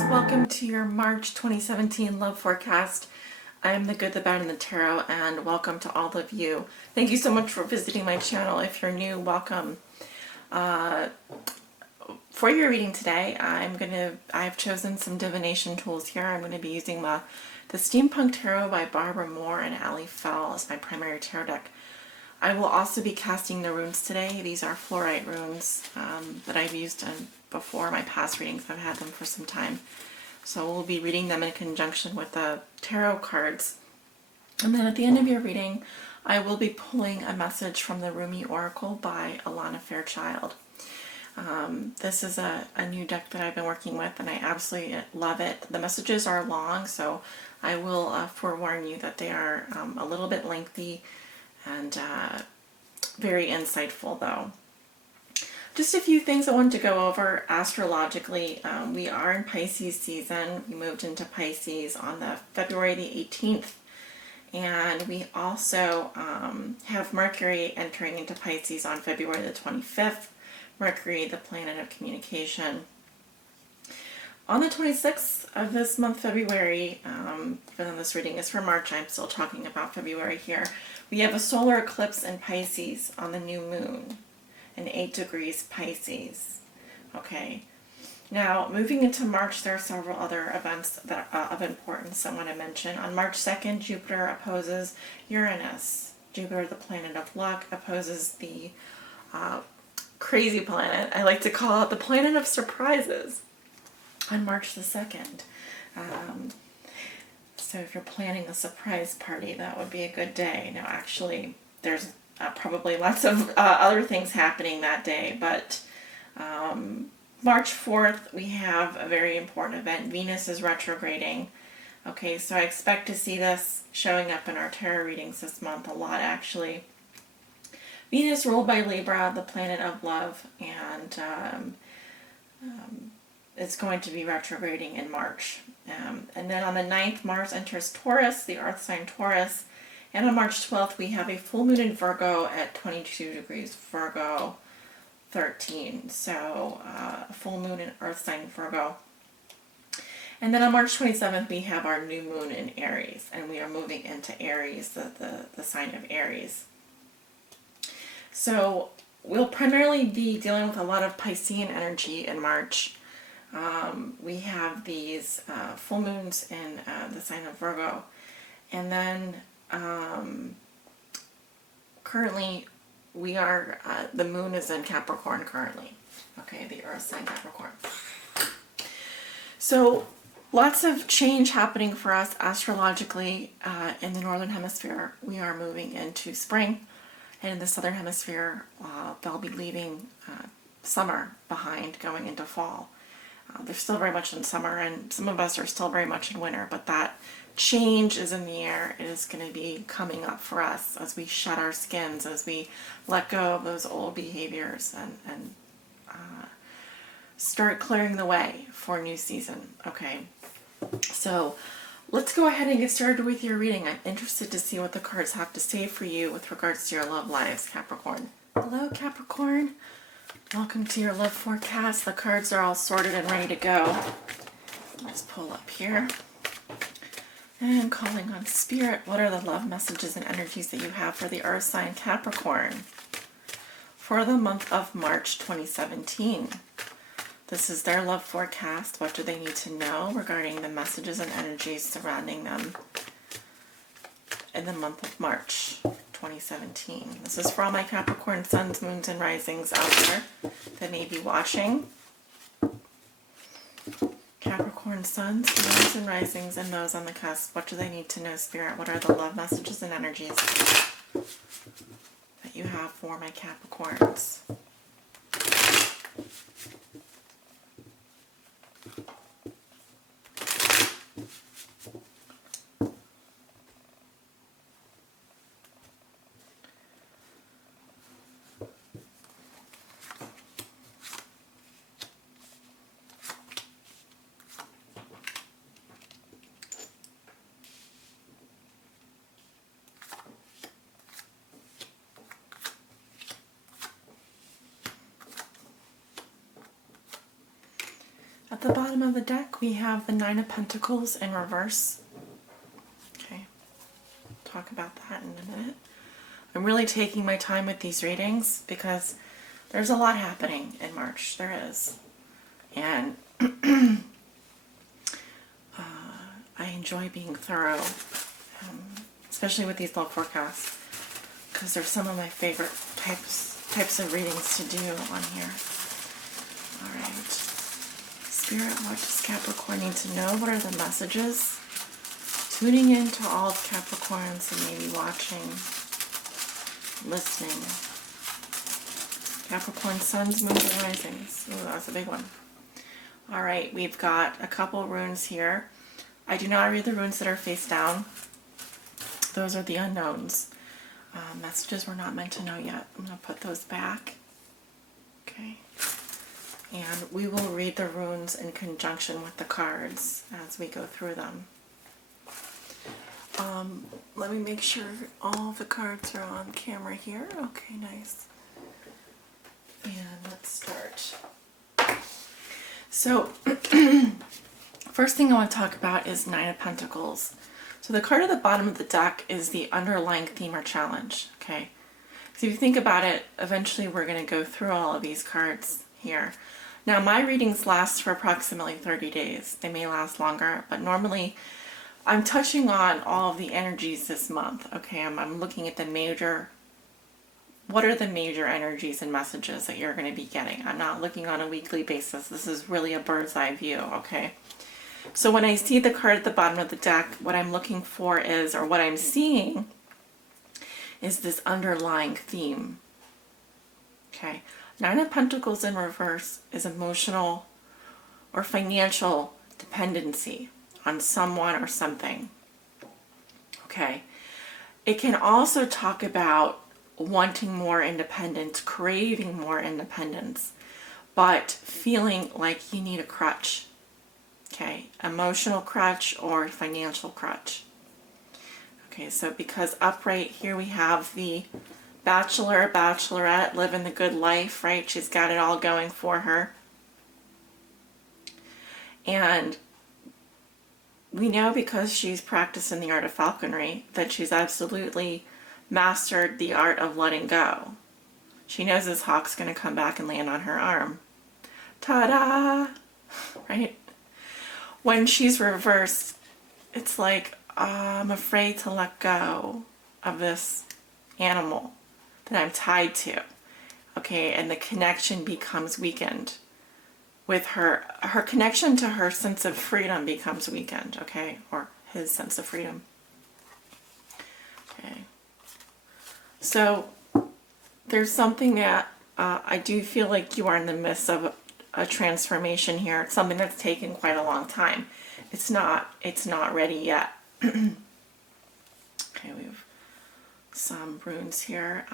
Capricorns, welcome to your March 2017 love forecast. I am the good, the bad, and the tarot, and welcome to all of you. Thank you so much for visiting my channel. If you're new, welcome. For your reading today, I've chosen some divination tools here. I'm going to be using the Steampunk Tarot by Barbara Moore and Ali Fell as my primary tarot deck. I will also be casting the runes today. These are fluorite runes that I've used before my past readings. I've had them for some time. So we'll be reading them in conjunction with the tarot cards. And then at the end of your reading, I will be pulling a message from the Rumi Oracle by Alana Fairchild. This is a new deck that I've been working with, and I absolutely love it. The messages are long, so I will forewarn you that they are a little bit lengthy and very insightful, though. Just a few things I wanted to go over astrologically. We are in Pisces season. We moved into Pisces on the February the 18th. And we also have Mercury entering into Pisces on February the 25th. Mercury, the planet of communication. On the 26th of this month, February, even though this reading is for March, I'm still talking about February here. We have a solar eclipse in Pisces on the new moon in 8 degrees Pisces. Okay. Now, moving into March, there are several other events that are of importance I want to mention. On March 2nd, Jupiter opposes Uranus. Jupiter, the planet of luck, opposes the crazy planet. I like to call it the planet of surprises on March the 2nd. So if you're planning a surprise party, that would be a good day. Now, actually, there's probably lots of other things happening that day, but March 4th, we have a very important event. Venus is retrograding. Okay, so I expect to see this showing up in our tarot readings this month a lot, actually. Venus, ruled by Libra, the planet of love, and it's going to be retrograding in March. And then on the 9th, Mars enters Taurus, the earth sign Taurus. And on March 12th, we have a full moon in Virgo at 22 degrees Virgo 13. So a full moon in earth sign Virgo. And then on March 27th, we have our new moon in Aries. And we are moving into Aries, the sign of Aries. So we'll primarily be dealing with a lot of Piscean energy in March. We have these full moons in the sign of Virgo. And then currently we are, the moon is in Capricorn currently. Okay, the earth sign Capricorn. So lots of change happening for us astrologically in the northern hemisphere. We are moving into spring. And in the southern hemisphere, they'll be leaving summer behind, going into fall. They're still very much in summer, and some of us are still very much in winter, but that change is in the air. It is going to be coming up for us as we shed our skins, as we let go of those old behaviors and start clearing the way for a new season. Okay, so let's go ahead and get started with your reading. I'm interested to see what the cards have to say for you with regards to your love lives, Capricorn. Hello, Capricorn. Welcome to your love forecast. The cards are all sorted and ready to go. Let's pull up here. And calling on Spirit, what are the love messages and energies that you have for the earth sign Capricorn for the month of March 2017? This is their love forecast. What do they need to know regarding the messages and energies surrounding them in the month of March 2017? This is for all my Capricorn Suns, Moons, and Risings out there that may be watching. Capricorn Suns, Moons, and Risings, and those on the cusp. What do they need to know, Spirit? What are the love messages and energies that you have for my Capricorns? At the bottom of the deck, we have the Nine of Pentacles in reverse. Okay, talk about that in a minute. I'm really taking my time with these readings because there's a lot happening in March. There is. And I enjoy being thorough, especially with these love forecasts, because they're some of my favorite types of readings to do on here. All right. Spirit, what does Capricorn need to know? What are the messages? Tuning in to all of Capricorns and maybe watching, listening. Capricorn Suns, Moons, and Risings. Ooh, that was a big one. All right, we've got a couple runes here. I do not read the runes that are face down. Those are the unknowns. Messages we're not meant to know yet. I'm going to put those back. Okay. And we will read the runes in conjunction with the cards as we go through them. Let me make sure all the cards are on camera here. Okay, nice. And let's start. So, first thing I want to talk about is Nine of Pentacles. So the card at the bottom of the deck is the underlying theme or challenge, okay? So if you think about it, eventually we're going to go through all of these cards here. Now my readings last for approximately 30 days. They may last longer, but normally I'm touching on all of the energies this month, okay? I'm looking at the major, what are the major energies and messages that you're going to be getting? I'm not looking on a weekly basis. This is really a bird's eye view, okay? So when I see the card at the bottom of the deck, what I'm looking for is, or what I'm seeing, is this underlying theme. Okay. Nine of Pentacles in reverse is emotional or financial dependency on someone or something. Okay. It can also talk about wanting more independence, craving more independence, but feeling like you need a crutch. Okay, emotional crutch or financial crutch. Okay, so because upright here we have the bachelor, bachelorette, living the good life, right? She's got it all going for her. And we know because she's practicing the art of falconry that she's absolutely mastered the art of letting go. She knows this hawk's going to come back and land on her arm. Ta-da! Right? When she's reversed, it's like, I'm afraid to let go of this animal that I'm tied to. Okay, and the connection becomes weakened. With her connection to her sense of freedom becomes weakened, okay? Or his sense of freedom. Okay. So, there's something that I do feel like you are in the midst of a transformation here. It's something that's taken quite a long time. It's not ready yet. Okay, we have some runes here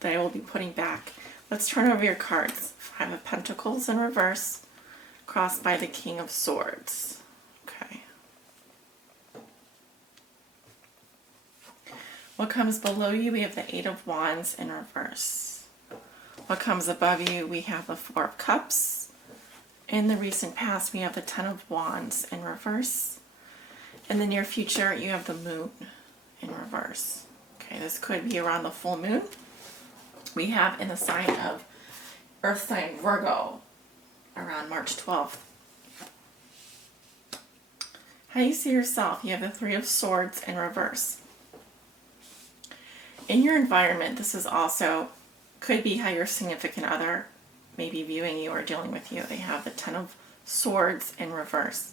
that I will be putting back. Let's turn over your cards. Five of Pentacles in reverse, crossed by the King of Swords. Okay. What comes below you? We have the Eight of Wands in reverse. What comes above you? We have the Four of Cups. In the recent past, we have the Ten of Wands in reverse. In the near future, you have the Moon in reverse. Okay, this could be around the full moon. We have in the sign of Earth sign Virgo around March 12th. How do you see yourself? You have the Three of Swords in reverse. In your environment, this is also could be how your significant other may be viewing you or dealing with you. They have the Ten of Swords in reverse.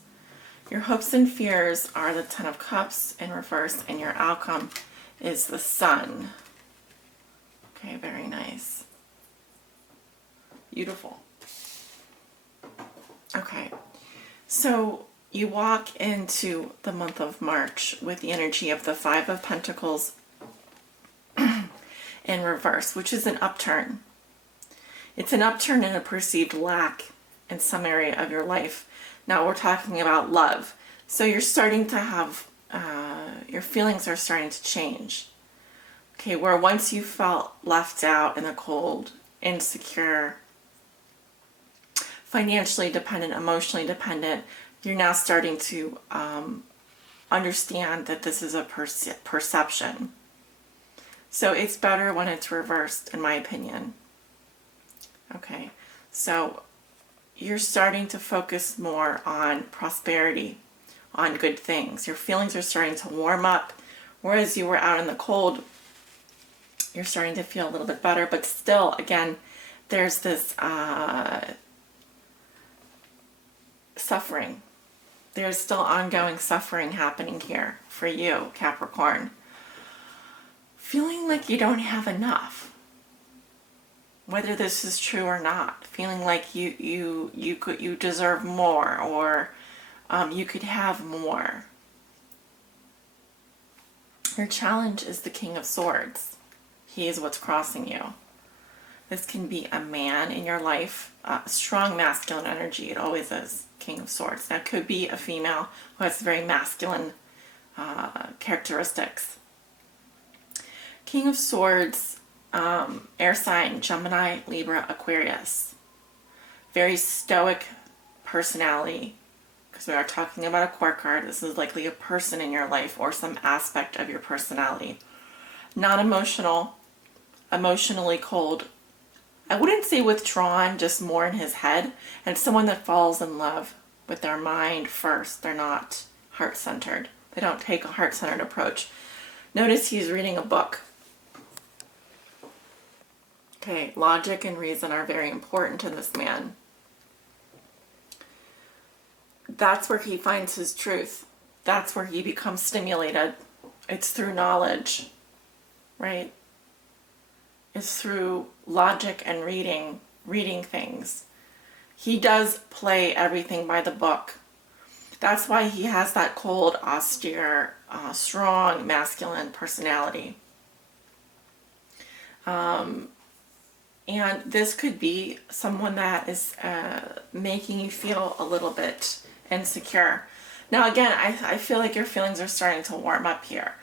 Your hopes and fears are the Ten of Cups in reverse, and your outcome is the Sun. Okay, very nice. Beautiful. Okay, so you walk into the month of March with the energy of the Five of Pentacles in reverse, which is an upturn. It's an upturn in a perceived lack in some area of your life. Now we're talking about love. So you're starting to have, your feelings are starting to change. Okay, where once you felt left out in the cold, insecure, financially dependent, emotionally dependent, you're now starting to understand that this is a perception. So it's better when it's reversed, in my opinion. Okay, so you're starting to focus more on prosperity, on good things. Your feelings are starting to warm up, whereas you were out in the cold, you're starting to feel a little bit better, but still, again, there's this suffering. There's still ongoing suffering happening here for you, Capricorn. Feeling like you don't have enough, whether this is true or not. Feeling like you deserve more, or you could have more. Your challenge is the King of Swords. He is what's crossing you. This can be a man in your life, strong masculine energy. It always is. King of Swords. That could be a female who has very masculine characteristics. King of Swords, air sign, Gemini, Libra, Aquarius. Very stoic personality, because we are talking about a court card. This is likely a person in your life or some aspect of your personality. Non-emotional, emotionally cold. I wouldn't say withdrawn, just more in his head. And someone that falls in love with their mind first. They're not heart-centered. They don't take a heart-centered approach. Notice he's reading a book. Okay, logic and reason are very important to this man. That's where he finds his truth. That's where he becomes stimulated. It's through knowledge, right? It's through logic and reading things. He does play everything by the book. That's why he has that cold, austere, strong, masculine personality. And this could be someone that is making you feel a little bit insecure. Now again, I feel like your feelings are starting to warm up here.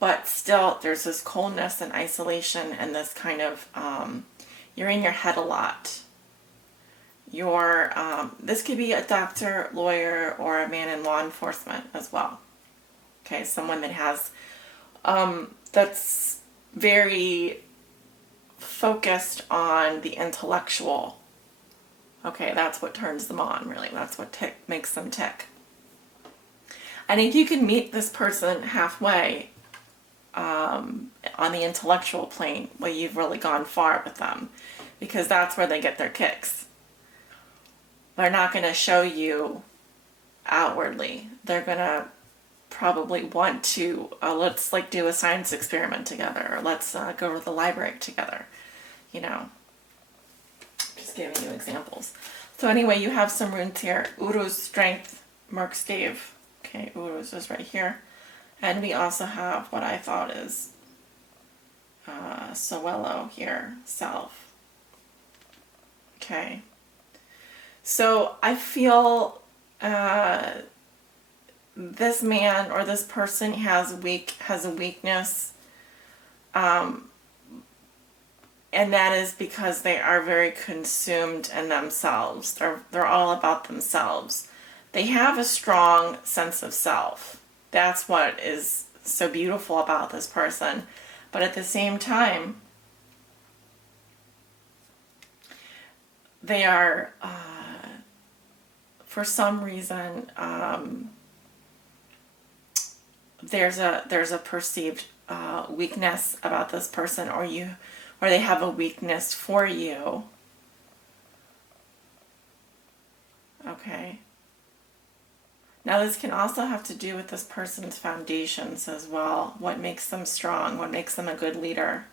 But still, there's this coldness and isolation and this kind of, you're in your head a lot. This could be a doctor, lawyer, or a man in law enforcement as well. Okay, someone that has, that's very focused on the intellectual. Okay, that's what turns them on, really. That's what makes them tick. And if you can meet this person halfway, on the intellectual plane, well, you've really gone far with them, because that's where they get their kicks. They're not going to show you outwardly. They're going to probably want to, let's like do a science experiment together, or let's go to the library together, you know. Just giving you examples. So anyway, you have some runes here. Uru's strength, Merc stave. Okay, Uru's is right here. And we also have what I thought is Sowello here, self. Okay. So I feel this man or this person has a weakness, and that is because they are very consumed in themselves. They're all about themselves. They have a strong sense of self. That's what is so beautiful about this person. But at the same time, they are, for some reason, there's a perceived weakness about this person, or they have a weakness for you. Okay. Now this can also have to do with this person's foundations as well. What makes them strong? What makes them a good leader?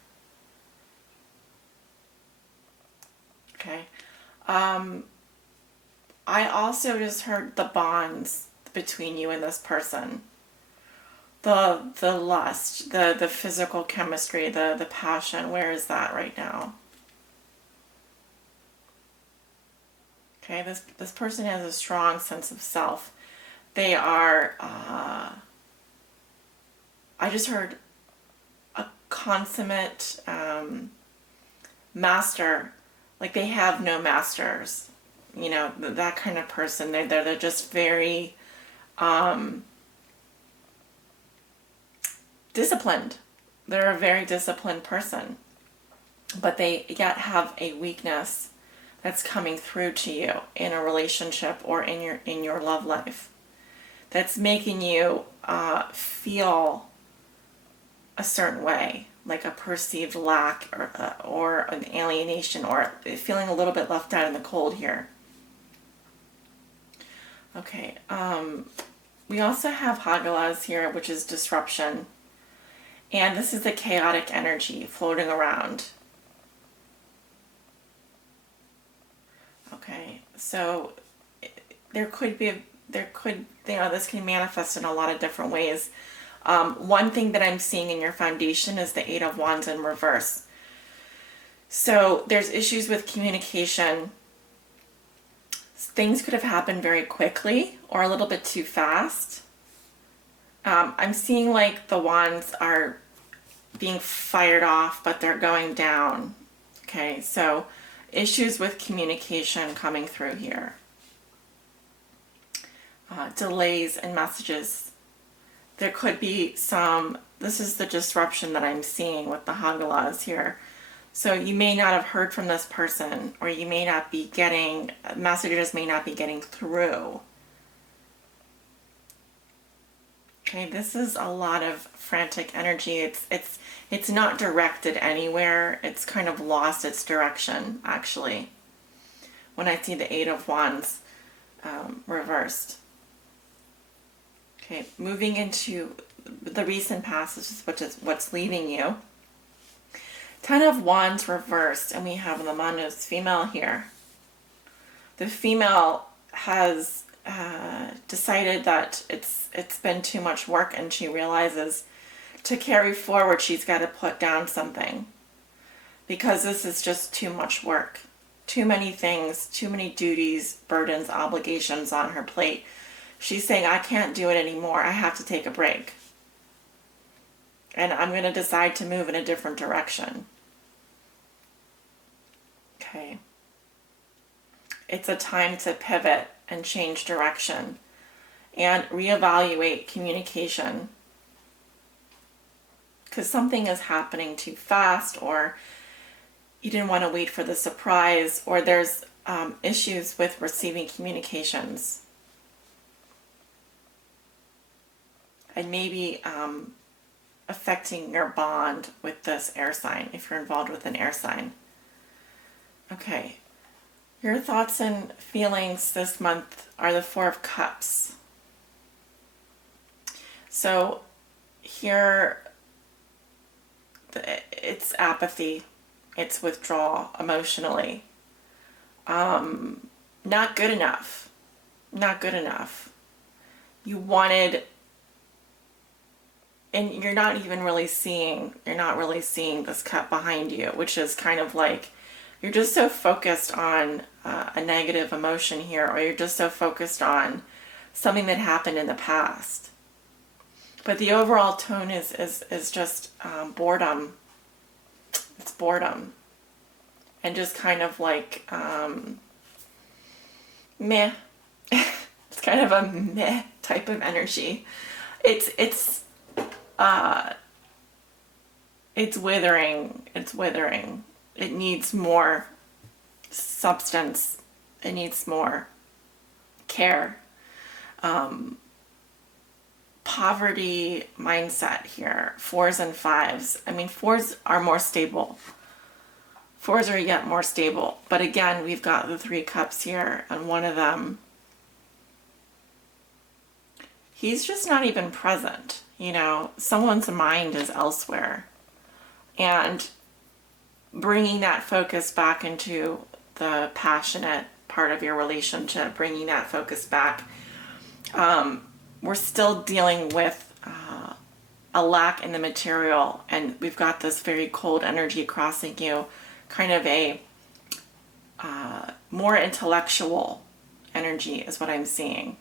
Okay. I also just heard the bonds between you and this person. The lust, the physical chemistry, the passion. Where is that right now? Okay, this person has a strong sense of self. They are, I just heard a consummate master. Like they have no masters. you know, that kind of person. They're just very disciplined. They're a very disciplined person, but they yet have a weakness that's coming through to you in a relationship or in your love life, that's making you feel a certain way, like a perceived lack or an alienation, or feeling a little bit left out in the cold here. Okay, we also have Hagalaz here, which is disruption. And this is the chaotic energy floating around. Okay, so this can manifest in a lot of different ways. One thing that I'm seeing in your foundation is the Eight of Wands in reverse. So there's issues with communication. Things could have happened very quickly or a little bit too fast. I'm seeing like the wands are being fired off, but they're going down. Okay, so issues with communication coming through here. Delays in messages. There could be some, this is the disruption that I'm seeing with the Hagalaz here. So you may not have heard from this person, or you may not be getting, messages may not be getting through. Okay, this is a lot of frantic energy. It's not directed anywhere. It's kind of lost its direction, actually, when I see the Eight of Wands reversed. Okay, moving into the recent past, which is what's leaving you. Ten of Wands reversed, and we have the Manus female here. The female has decided that it's been too much work, and she realizes to carry forward she's got to put down something, because this is just too much work, too many things, too many duties, burdens, obligations on her plate. She's saying, I can't do it anymore. I have to take a break, and I'm going to decide to move in a different direction. Okay, it's a time to pivot and change direction and reevaluate communication, because something is happening too fast, or you didn't want to wait for the surprise, or there's issues with receiving communications, and maybe affecting your bond with this air sign if you're involved with an air sign. Okay, your thoughts and feelings this month are the Four of Cups. So here, it's apathy, it's withdrawal emotionally. Not good enough. Not good enough. You wanted, and you're not really seeing this cup behind you, which is kind of like, you're just so focused on a negative emotion here, or you're just so focused on something that happened in the past. But the overall tone is just boredom. It's boredom. And just kind of like meh. It's kind of a meh type of energy. It's withering. It's withering. It needs more substance. It needs more care. Poverty mindset here. Fours and fives. I mean, fours are more stable. Fours are yet more stable. But again, we've got the Three Cups here, and one of them, he's just not even present. You know, someone's mind is elsewhere. And bringing that focus back into the passionate part of your relationship, bringing that focus back, we're still dealing with a lack in the material, and we've got this very cold energy crossing you, kind of a more intellectual energy is what I'm seeing.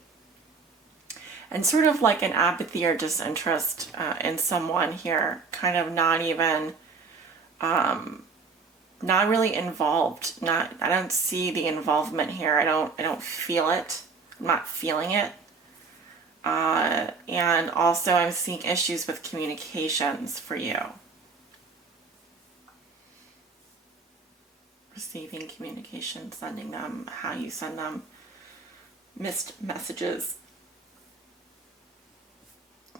And sort of like an apathy or disinterest in someone here, kind of not not really involved. I don't see the involvement here. I don't feel it. I'm not feeling it. And also I'm seeing issues with communications for you. Receiving communication, sending them, how you send them, missed messages.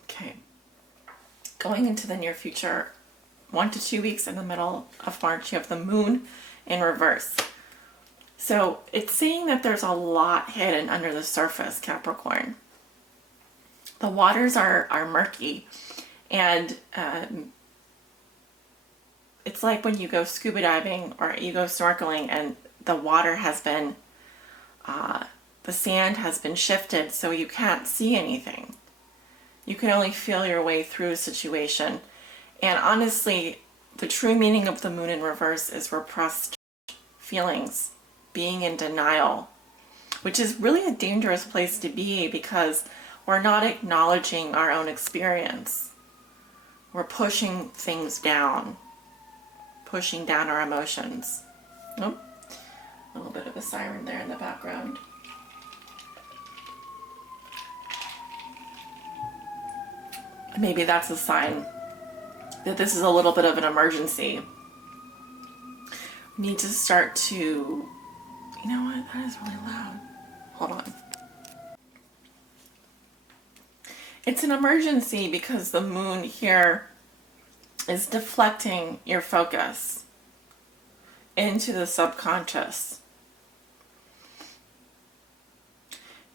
Okay. Going into the near future, 1 to 2 weeks in the middle of March, you have the moon in reverse. So it's saying that there's a lot hidden under the surface, Capricorn. The waters are murky, and it's like when you go scuba diving or you go snorkeling and the water has been, the sand has been shifted so you can't see anything. You can only feel your way through a situation. And honestly, the true meaning of the moon in reverse is repressed feelings, being in denial, which is really a dangerous place to be because we're not acknowledging our own experience. We're pushing things down, pushing down our emotions. Oh, a little bit of a siren there in the background. Maybe that's a sign that this is a little bit of an emergency. We need to start to, you know what, that is really loud. Hold on. It's an emergency because the moon here is deflecting your focus into the subconscious.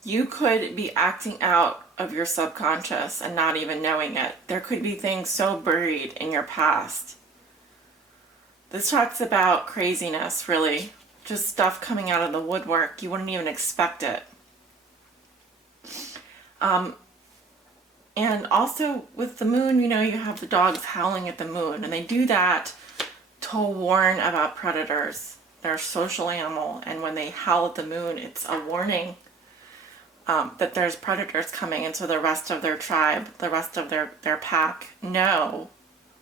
You could be acting out of your subconscious and not even knowing it. There could be things so buried in your past. This talks about craziness, really. Just stuff coming out of the woodwork. You wouldn't even expect it. And also with the moon, you have the dogs howling at the moon, and they do that to warn about predators. They're a social animal, and when they howl at the moon, it's a warning that there's predators coming, and so the rest of their tribe, the rest of their pack know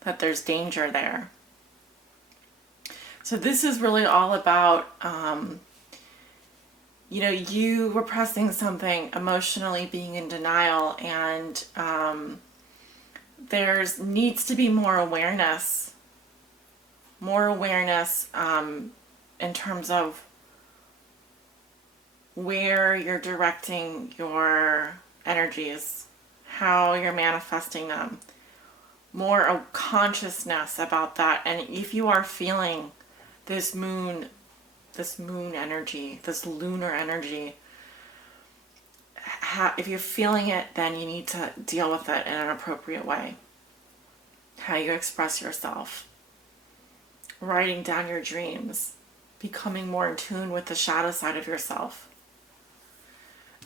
that there's danger there. So this is really all about, you repressing something, emotionally being in denial, and there's needs to be more awareness in terms of where you're directing your energies, how you're manifesting them, more of consciousness about that. And if you are feeling this moon energy, this lunar energy, if you're feeling it, then you need to deal with it in an appropriate way. How you express yourself, writing down your dreams, becoming more in tune with the shadow side of yourself.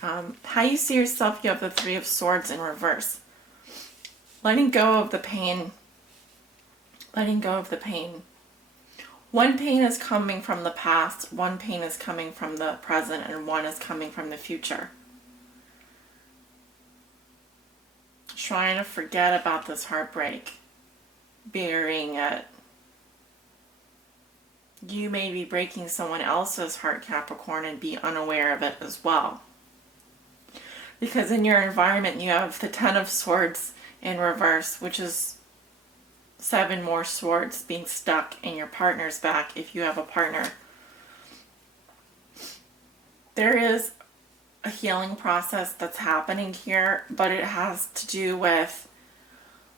How you see yourself, you have the 3 of Swords in reverse. Letting go of the pain. Letting go of the pain. One pain is coming from the past, one pain is coming from the present, and one is coming from the future. Trying to forget about this heartbreak. Burying it. You may be breaking someone else's heart, Capricorn, and be unaware of it as well. Because in your environment, you have the 10 of Swords in reverse, which is 7 more swords being stuck in your partner's back if you have a partner. There is a healing process that's happening here, but it has to do with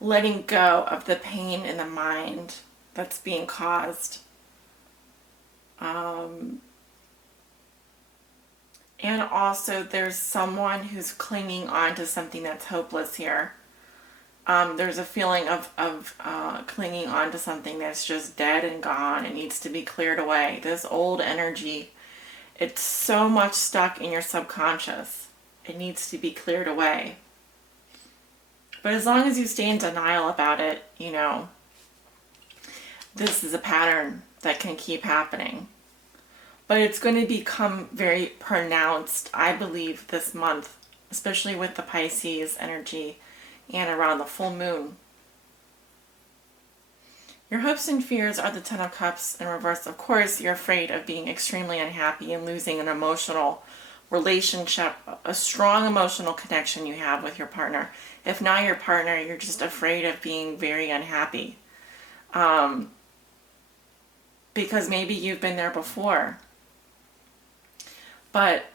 letting go of the pain in the mind that's being caused. And also there's someone who's clinging on to something that's hopeless here. There's a feeling of clinging on to something that's just dead and gone. It needs to be cleared away. This old energy, it's so much stuck in your subconscious. It needs to be cleared away. But as long as you stay in denial about it, this is a pattern that can keep happening. But it's going to become very pronounced, I believe, this month, especially with the Pisces energy and around the full moon. Your hopes and fears are the Ten of Cups in reverse. Of course, you're afraid of being extremely unhappy and losing an emotional relationship, a strong emotional connection you have with your partner. If not your partner, you're just afraid of being very unhappy. Because maybe you've been there before. But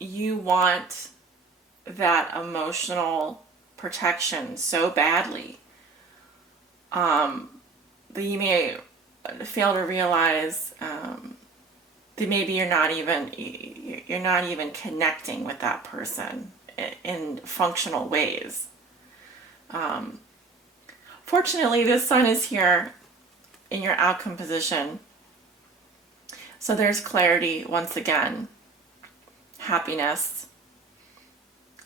you want that emotional protection so badly that you may fail to realize that maybe you're not even connecting with that person in functional ways. Fortunately, this sun is here in your outcome position, so there's clarity once again, happiness,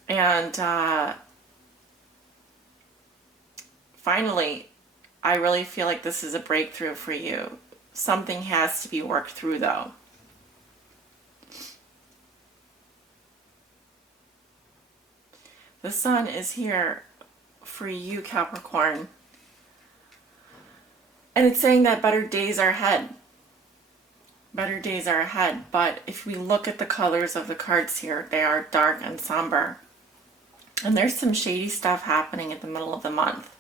and finally, I really feel like this is a breakthrough for you. Something has to be worked through, though. The sun is here for you, Capricorn. And it's saying that better days are ahead. Better days are ahead. But if we look at the colors of the cards here, they are dark and somber. And there's some shady stuff happening at the middle of the month.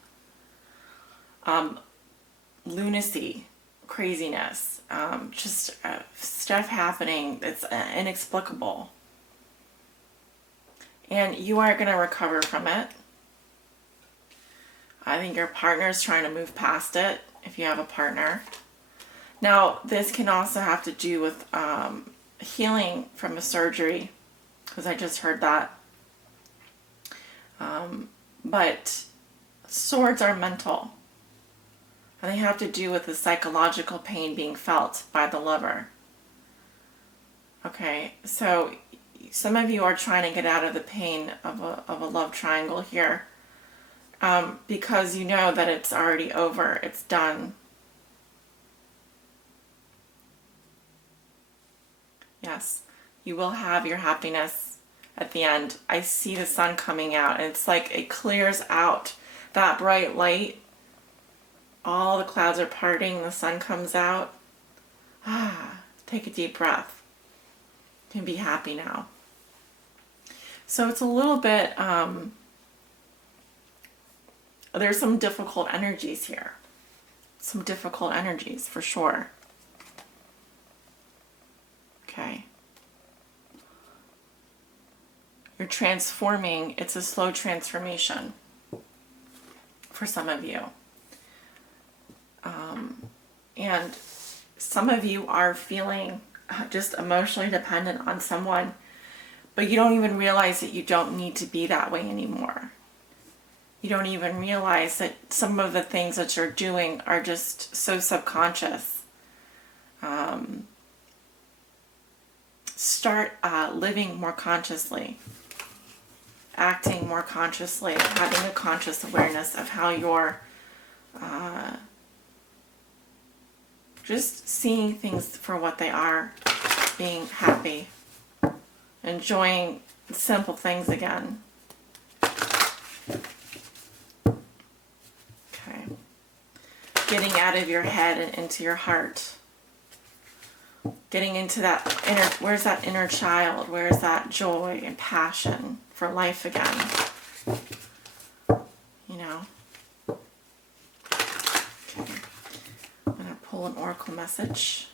Lunacy, craziness, just stuff happening that's inexplicable. And you are going to recover from it. I think your partner is trying to move past it, if you have a partner. Now, this can also have to do with healing from a surgery, because I just heard that. But swords are mental. And they have to do with the psychological pain being felt by the lover. Okay, so some of you are trying to get out of the pain of a love triangle here, because you know that it's already over, it's done. Yes, you will have your happiness at the end. I see the sun coming out, and it's like it clears out that bright light. All the clouds are parting, the sun comes out. Take a deep breath. You can be happy now. So it's a little bit, there's some difficult energies here. Some difficult energies, for sure. Okay. You're transforming. It's a slow transformation for some of you. And some of you are feeling just emotionally dependent on someone, but you don't even realize that you don't need to be that way anymore. You don't even realize that some of the things that you're doing are just so subconscious. Start living more consciously, acting more consciously, having a conscious awareness of how you're just seeing things for what they are, being happy, enjoying simple things again. Okay. Getting out of your head and into your heart. Getting into that where's that inner child? Where's that joy and passion for life again? You know? Okay. I'm going to pull an oracle message.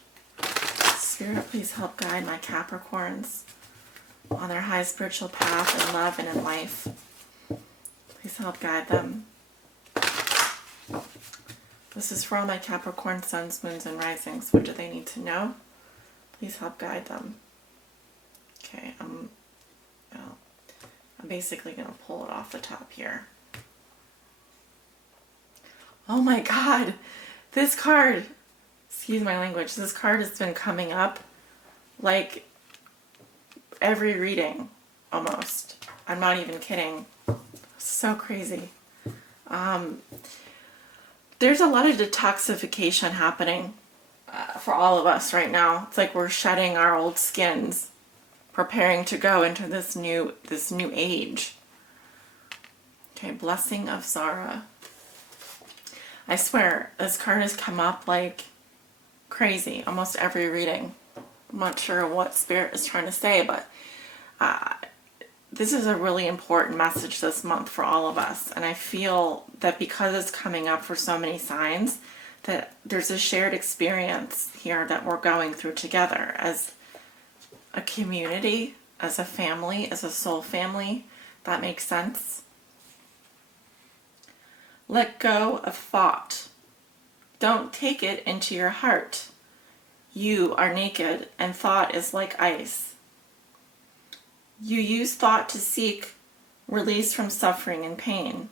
Spirit, please help guide my Capricorns on their high spiritual path in love and in life. Please help guide them. This is for all my Capricorn suns, moons, and risings. What do they need to know? Please help guide them. Okay, I'm basically going to pull it off the top here. Oh my God, this card, excuse my language, this card has been coming up like every reading, almost. I'm not even kidding. So crazy. There's a lot of detoxification happening for all of us right now. It's like we're shedding our old skins, preparing to go into this new age. Okay, Blessing of Zara. I swear, this card has come up like crazy almost every reading. I'm not sure what Spirit is trying to say, but this is a really important message this month for all of us. And I feel that because it's coming up for so many signs, that there's a shared experience here that we're going through together as a community, as a family, as a soul family. That makes sense. Let go of thought. Don't take it into your heart. You are naked, and thought is like ice. You use thought to seek release from suffering and pain,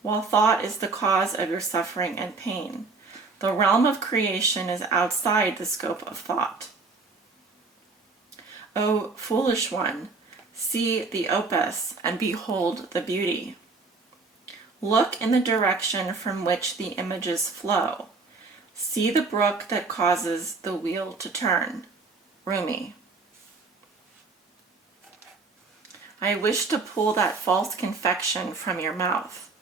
while thought is the cause of your suffering and pain. The realm of creation is outside the scope of thought. O foolish one, see the opus and behold the beauty. Look in the direction from which the images flow. See the brook that causes the wheel to turn. Rumi. I wish to pull that false confection from your mouth.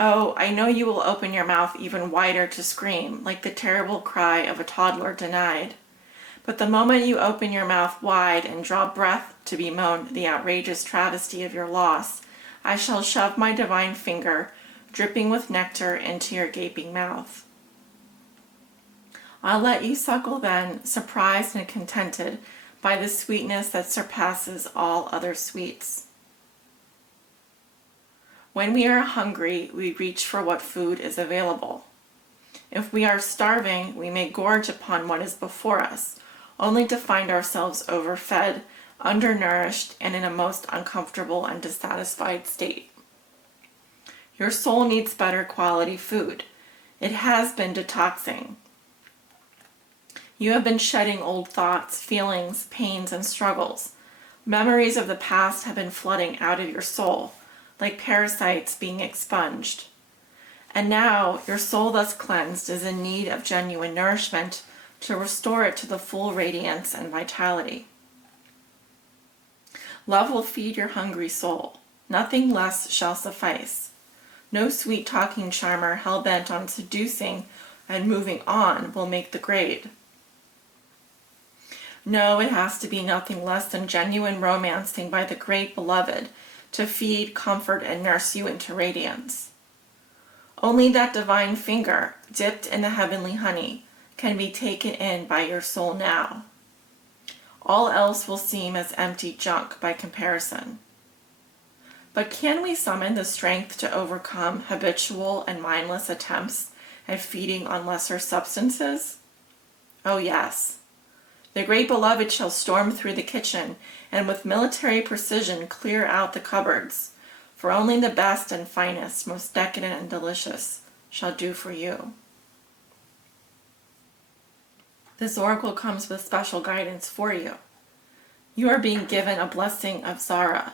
Oh, I know you will open your mouth even wider to scream, like the terrible cry of a toddler denied. But the moment you open your mouth wide and draw breath to bemoan the outrageous travesty of your loss, I shall shove my divine finger, dripping with nectar, into your gaping mouth. I'll let you suckle then, surprised and contented by the sweetness that surpasses all other sweets. When we are hungry, we reach for what food is available. If we are starving, we may gorge upon what is before us, only to find ourselves overfed, undernourished, and in a most uncomfortable and dissatisfied state. Your soul needs better quality food. It has been detoxing. You have been shedding old thoughts, feelings, pains, and struggles. Memories of the past have been flooding out of your soul, like parasites being expunged. And now, your soul thus cleansed is in need of genuine nourishment to restore it to the full radiance and vitality. Love will feed your hungry soul. Nothing less shall suffice. No sweet-talking charmer hell-bent on seducing and moving on will make the grade. No, it has to be nothing less than genuine romancing by the great beloved to feed, comfort, and nurse you into radiance. Only that divine finger, dipped in the heavenly honey, can be taken in by your soul now. All else will seem as empty junk by comparison. But can we summon the strength to overcome habitual and mindless attempts at feeding on lesser substances? Oh yes. The great beloved shall storm through the kitchen and with military precision clear out the cupboards, for only the best and finest, most decadent and delicious, shall do for you. This oracle comes with special guidance for you. You are being given a blessing of Zara,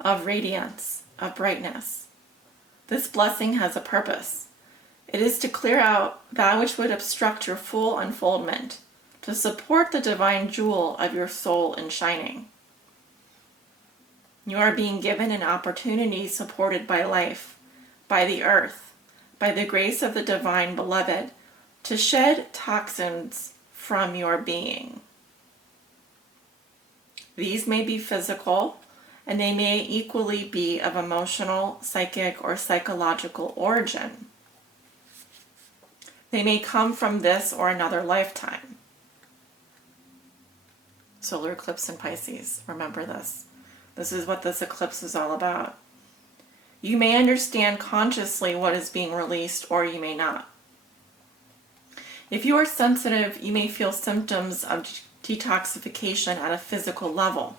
of radiance, of brightness. This blessing has a purpose. It is to clear out that which would obstruct your full unfoldment, to support the divine jewel of your soul in shining. You are being given an opportunity supported by life, by the earth, by the grace of the divine beloved, to shed toxins from your being. These may be physical, and they may equally be of emotional, psychic, or psychological origin. They may come from this or another lifetime. Solar eclipse in Pisces. Remember this. This is what this eclipse is all about. You may understand consciously what is being released, or you may not. If you are sensitive, you may feel symptoms of detoxification at a physical level,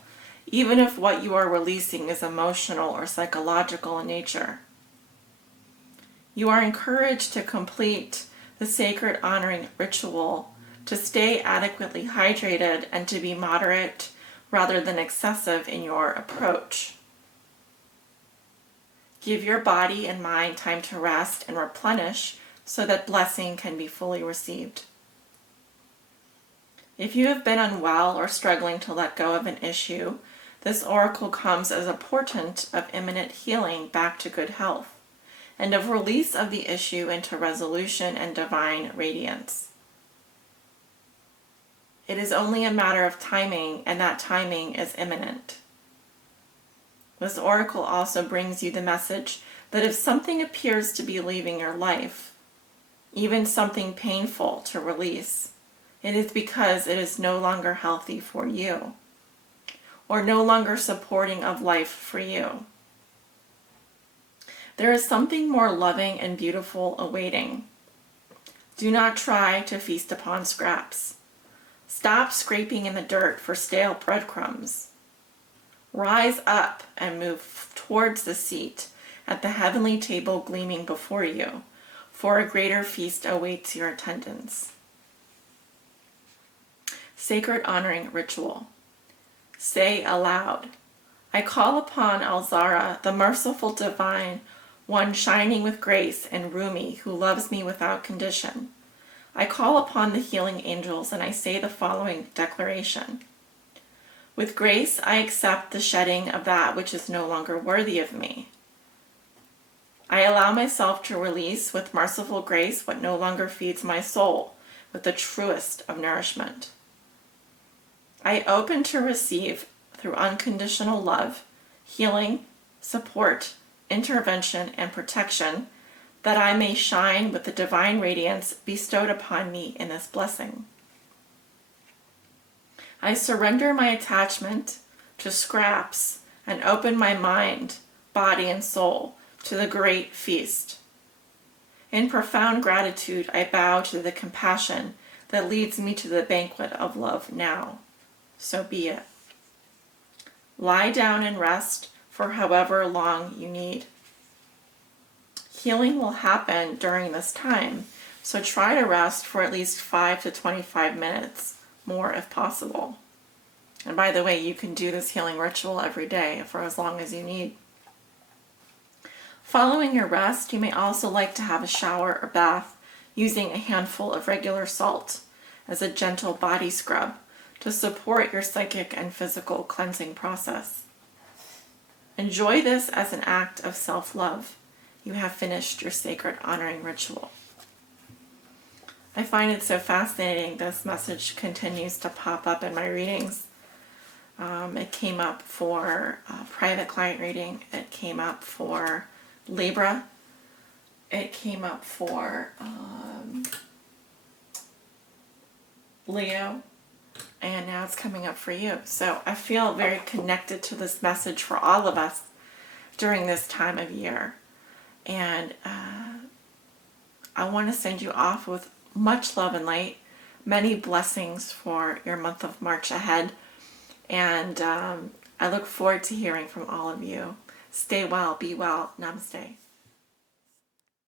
even if what you are releasing is emotional or psychological in nature. You are encouraged to complete the sacred honoring ritual, to stay adequately hydrated, and to be moderate rather than excessive in your approach. Give your body and mind time to rest and replenish so that blessing can be fully received. If you have been unwell or struggling to let go of an issue, This oracle comes as a portent of imminent healing back to good health, and of release of the issue into resolution and divine radiance. It is only a matter of timing, and that timing is imminent. This oracle also brings you the message that if something appears to be leaving your life, even something painful to release, it is because it is no longer healthy for you, or no longer supporting of life for you. There is something more loving and beautiful awaiting. Do not try to feast upon scraps. Stop scraping in the dirt for stale breadcrumbs. Rise up and move towards the seat at the heavenly table gleaming before you, for a greater feast awaits your attendance. Sacred honoring ritual. Say aloud, I call upon Alzara, the merciful divine, one shining with grace, and Rumi, who loves me without condition. I call upon the healing angels, and I say the following declaration. With grace, I accept the shedding of that which is no longer worthy of me. I allow myself to release with merciful grace what no longer feeds my soul with the truest of nourishment. I open to receive, through unconditional love, healing, support, intervention, and protection, that I may shine with the divine radiance bestowed upon me in this blessing. I surrender my attachment to scraps and open my mind, body, and soul to the great feast. In profound gratitude, I bow to the compassion that leads me to the banquet of love now. So be it. Lie down and rest for however long you need. Healing will happen during this time, so try to rest for at least 5 to 25 minutes, more if possible. And by the way, you can do this healing ritual every day for as long as you need. Following your rest, you may also like to have a shower or bath using a handful of regular salt as a gentle body scrub to support your psychic and physical cleansing process. Enjoy this as an act of self-love. You have finished your sacred honoring ritual. I find it so fascinating this message continues to pop up in my readings. It came up for private client reading. It came up for Libra. It came up for Leo. And now it's coming up for you. So I feel very connected to this message for all of us during this time of year. And I want to send you off with much love and light, many blessings for your month of March ahead. And I look forward to hearing from all of you. Stay well, be well. Namaste.